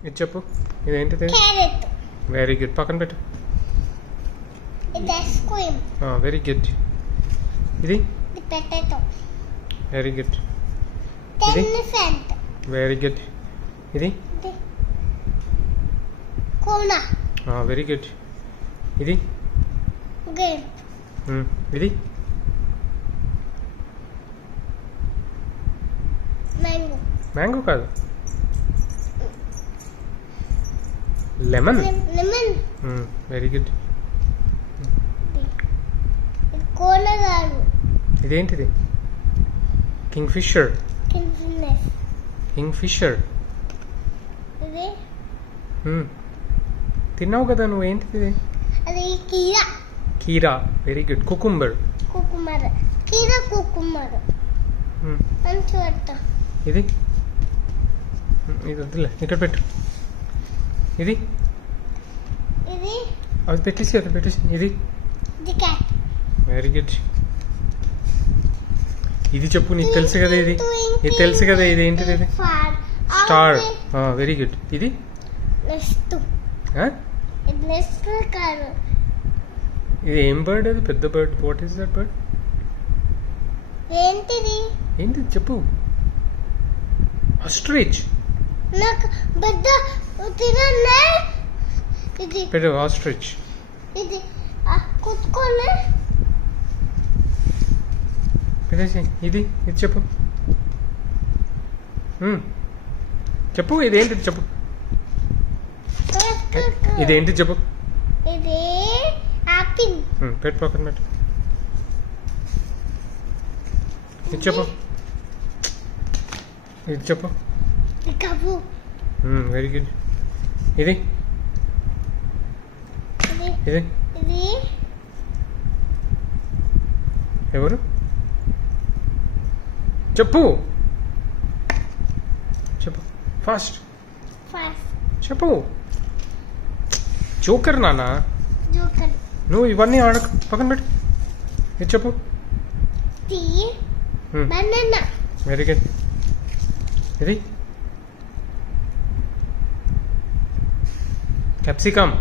ఇది చెప్పు, ఇదేంటిది? క్యారెట్. Very good. పక్కన పెట్టు. ఇది ఐస్ క్రీమ్. Very good. ఇది ఇది పొటాటో. Very good. ఇది ఎలిఫెంట్. Very good. ఇది ఇది కోనా. Very good. ఇది గ్రేప్. ఇది మ్యాంగో. మ్యాంగో కాదు, లెమన్. లెమన్. Very good. ఇది కోలా కాదు. ఇదేంటిది? Kingfisher. Kingfisher. Kingfisher. ఇది తిన్నావు కదా నువ్వు. ఏంటిది? అది కీరా. కీరా. Very good. కుకుంబర్. కుకుమర్. కీరా కుకుమర్ అని చూడతా. ఇది ఇది వద్దులే, ఇక్కడ పెట్టు. ఇది ఇది అది పెట్టేసి అది పెట్టేసి. ఇది ఇది క్యాట్. Very good. ఇది చెప్పు, నీకు తెలుసు కదా. ఇది ఇది తెలుసు కదా. ఇది ఏంటిది? ఇది స్టార్. Very good. ఇది నెక్స్ట్ ఆ? ఇది నెక్స్ట్ కాదు. ఇది ఏం బర్డ్? అది పెద్ద bird. What is that bird? ఏంటిది? ఏంటిది చెప్పు. ఆస్ట్రిచ్. నాకు పెద్ద తినలే. ఇది పెట్టు. ఆస్ట్రిచ్. ఇది కుట్టుకోలే. పెట్టేసి. ఇది ఇది చెప్పు. చెప్పు, ఇదేంటిది చెప్పు. ఇదేంటి చెప్పు. ఇది ఆపిల్. పెట్టు, పక్కన పెట్టు. ఇది చెప్పు. ఇది చెప్పు. కబు. Very good. ఇది ఇది ఇది ఇది ఎవరు? చెప్పు చెప్పు ఫాస్ట్. ఫాస్ట్. చెప్పు. జోకర్ నాన్న. జోకర్. నువ్వు ఇవన్నీ ఆడక, పక్కన పెట్టు. ఇది చెప్పు. టీ. బనానా. Very good. ఇది క్యాప్సికమ్.